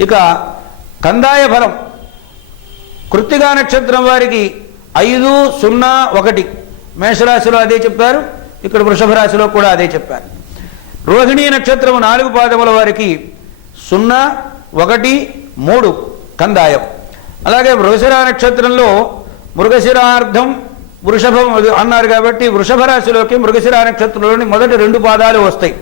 ఇక కందాయ ఫలం. కృత్తిగా నక్షత్రం వారికి ఐదు సున్నా ఒకటి. మేషరాశిలో అదే చెప్పారు. ఇక్కడ వృషభ రాశిలో కూడా అదే చెప్పారు. రోహిణీ నక్షత్రం నాలుగు పాదముల వారికి సున్నా ఒకటి మూడు కందాయం. అలాగే వృషరా నక్షత్రంలో మృగశిరార్థం వృషభం అన్నారు కాబట్టి వృషభ రాశిలోకి మృగశిర నక్షత్రంలోని మొదటి రెండు పాదాలు వస్తాయి.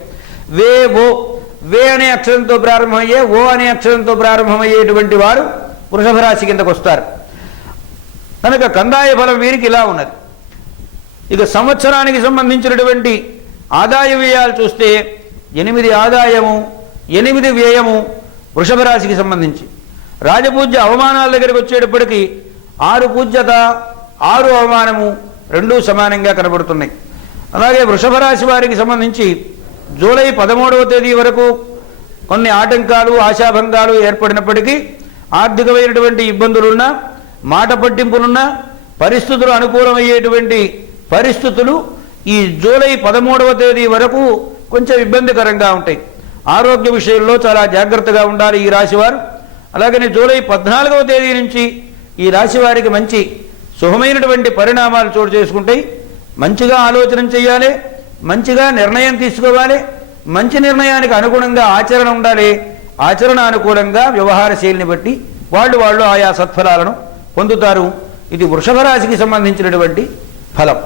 వే ఓ వే అనే అక్షరంతో ప్రారంభమయ్యే ఓ అనే అక్షరంతో ప్రారంభమయ్యేటువంటి వారు వృషభ రాశి కిందకు వస్తారు. కనుక కందాయ ఫలం వీరికి ఇలా ఉన్నది. ఇక సంవత్సరానికి సంబంధించినటువంటి ఆదాయ వ్యయాలు చూస్తే ఎనిమిది ఆదాయము ఎనిమిది వ్యయము వృషభ రాశికి సంబంధించి. రాజపూజ్య అవమానాల దగ్గరికి వచ్చేటప్పటికి ఆరు పూజ్యత ఆరు అవమానము రెండూ సమానంగా కనబడుతున్నాయి. అలాగే వృషభ రాశి వారికి సంబంధించి జూలై పదమూడవ తేదీ వరకు కొన్ని ఆటంకాలు ఆశాభంగాలు ఏర్పడినప్పటికీ ఆర్థికమైనటువంటి ఇబ్బందులున్నా మాట పట్టింపులున్నా పరిస్థితులు అనుకూలమయ్యేటువంటి పరిస్థితులు ఈ జూలై పదమూడవ తేదీ వరకు కొంచెం ఇబ్బందికరంగా ఉంటాయి. ఆరోగ్య విషయంలో చాలా జాగ్రత్తగా ఉండాలి ఈ రాశివారు. అలాగనే జూలై పద్నాలుగవ తేదీ నుంచి ఈ రాశి వారికి మంచి శుభమైనటువంటి పరిణామాలు చోటు చేసుకుంటాయి. మంచిగా ఆలోచన చేయాలి. మంచిగా నిర్ణయం తీసుకోవాలి. మంచి నిర్ణయానికి అనుగుణంగా ఆచరణ ఉండాలి. ఆచరణ అనుకూలంగా వ్యవహార శైలిని బట్టి వాళ్ళు వాళ్ళు ఆయా సత్ఫలాలను పొందుతారు. ఇది వృషభ రాశికి సంబంధించినటువంటి ఫలం.